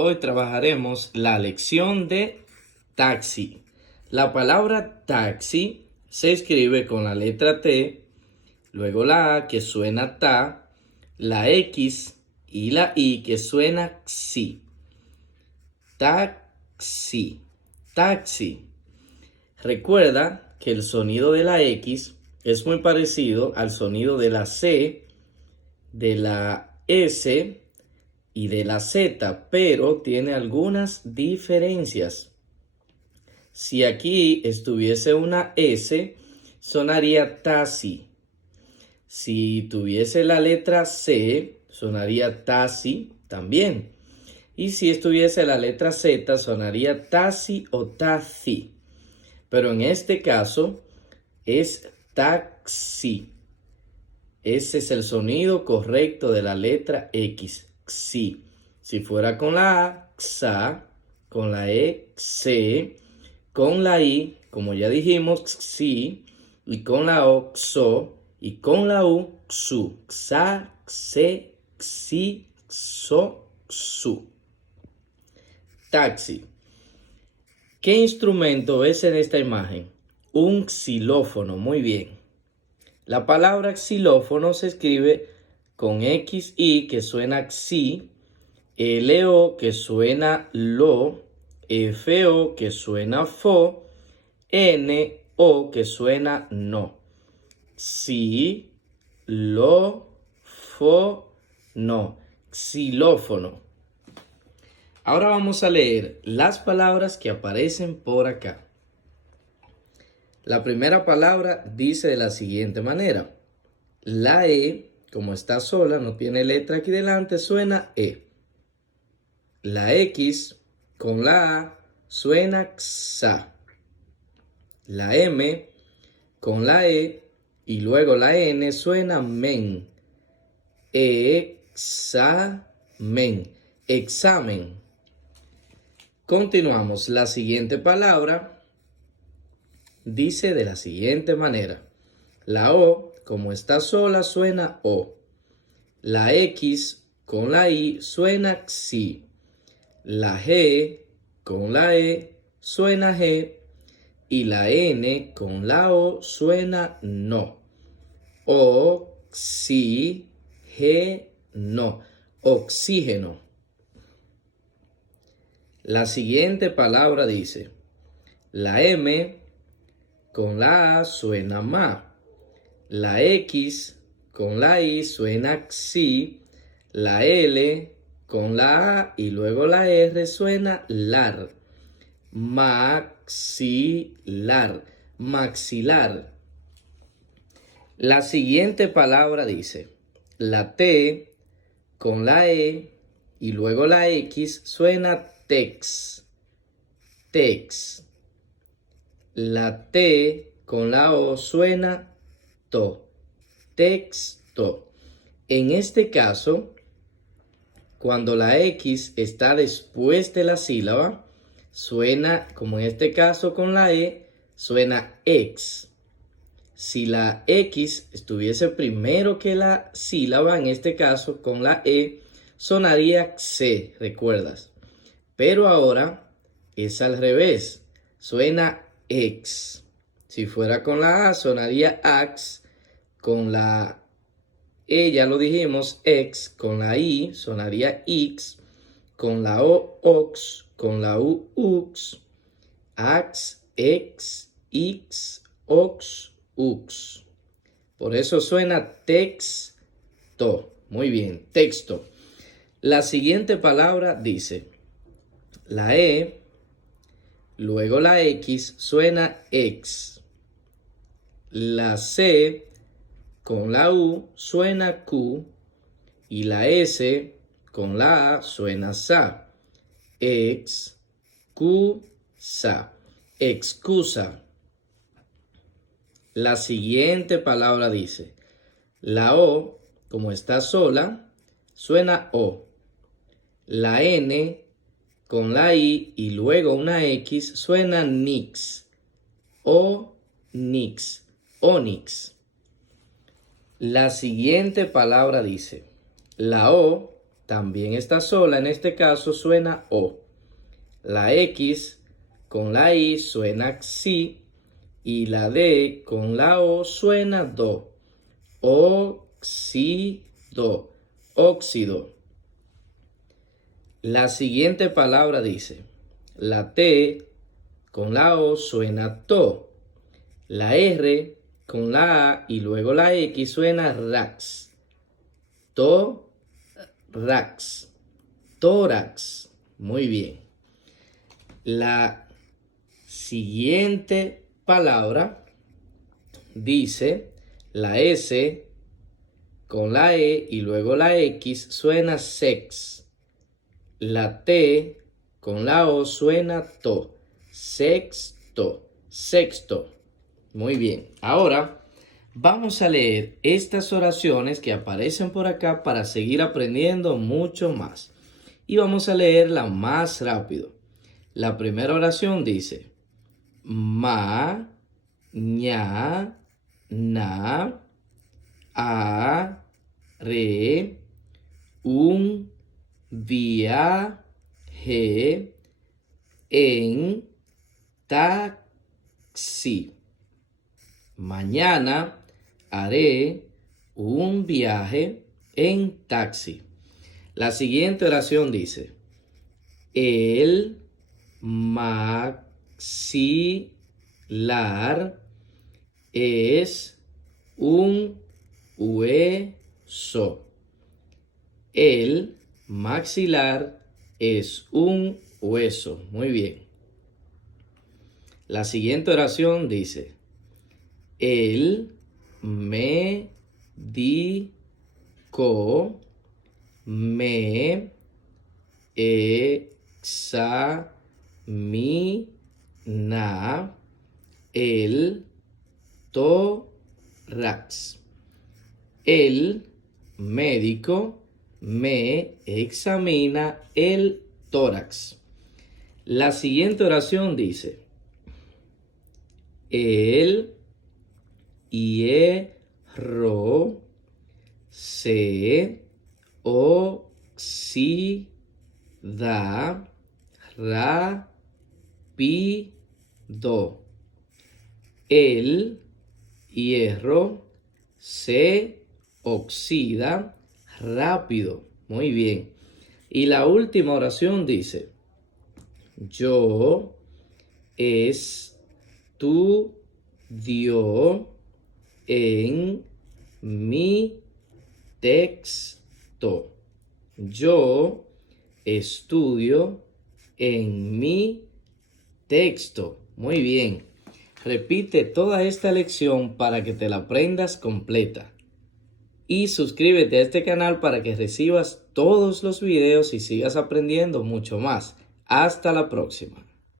Hoy trabajaremos la lección de taxi. La palabra taxi se escribe con la letra T, luego la A que suena ta, la X y la I que suena xi. Taxi, taxi. Recuerda que el sonido de la X es muy parecido al sonido de la C, de la S y de la Z, pero tiene algunas diferencias. Si aquí estuviese una S, sonaría taxi. Si tuviese la letra C, sonaría taxi también. Y si estuviese la letra Z, sonaría taxi o taxi. Pero en este caso es taxi. Ese es el sonido correcto de la letra X, xi. Si fuera con la A, xa, con la E, xe, con la I, como ya dijimos, xi, y con la O, xo, y con la U, xu, xa, xe, xi, xo, xu. Taxi. ¿Qué instrumento ves en esta imagen? Un xilófono, muy bien. La palabra xilófono se escribe con XI que suena xi, LO que suena lo, FO que suena fo, NO que suena no. Si, lo, fo, no. Xilófono. Ahora vamos a leer las palabras que aparecen por acá. La primera palabra dice de la siguiente manera. La E, como está sola, no tiene letra aquí delante, suena E. La X con la A suena xa. La M con la E y luego la N suena men. Examen. Examen. Continuamos. La siguiente palabra dice de la siguiente manera. La O, como está sola, suena O. La X con la I suena xi. La G con la E suena G. Y la N con la O suena no. Oxígeno. Oxígeno. La siguiente palabra dice. La M con la A suena ma. La X con la I suena xi. La L con la A y luego la R suena lar. Maxilar. Maxilar. La siguiente palabra dice. La T con la E y luego la X suena tex. Tex. La T con la O suena to. Texto. En este caso, cuando la X está después de la sílaba, suena, como en este caso con la E, suena ex. Si la X estuviese primero que la sílaba, en este caso con la E, sonaría xe, ¿recuerdas? Pero ahora es al revés, suena ex. Si fuera con la A, sonaría ax. Con la E, ya lo dijimos, ex. Con la I, sonaría ix. Con la O, ox. Con la U, ux. Ax, ex, ix, ox, ux. Por eso suena texto. Muy bien, texto. La siguiente palabra dice, la E, luego la X, suena ex. La C con la U suena Q y la S con la A suena sa. Excusa. Excusa. La siguiente palabra dice, la O, como está sola, suena O. La N con la I y luego una X suena nix. Onix. Onix. La siguiente palabra dice, la O, también está sola, en este caso suena O. La X con la I suena XI y la D con la O suena DO. Óxido, óxido. La siguiente palabra dice, la T con la O suena TO. La R con la A y luego la X suena RAX. Tórax. Tórax. Muy bien. La siguiente palabra dice, la S con la E y luego la X suena sex. La T con la O suena to. Sexto. Sexto. Muy bien. Ahora vamos a leer estas oraciones que aparecen por acá para seguir aprendiendo mucho más. Y vamos a leerla más rápido. La primera oración dice, ma, ña, na, a, re, un viaje en taxi. Mañana haré un viaje en taxi. La siguiente oración dice, el maxilar es un hueso. El maxilar es un hueso. Muy bien. La siguiente oración dice, el médico me examina el tórax. El médico me examina el tórax. La siguiente oración dice, el hierro se oxida rápido. El hierro se oxida rápido. Muy bien. Y la última oración dice, yo estudio en mi texto. Yo estudio en mi texto. Muy bien. Repite toda esta lección para que te la aprendas completa. Y suscríbete a este canal para que recibas todos los videos y sigas aprendiendo mucho más. Hasta la próxima.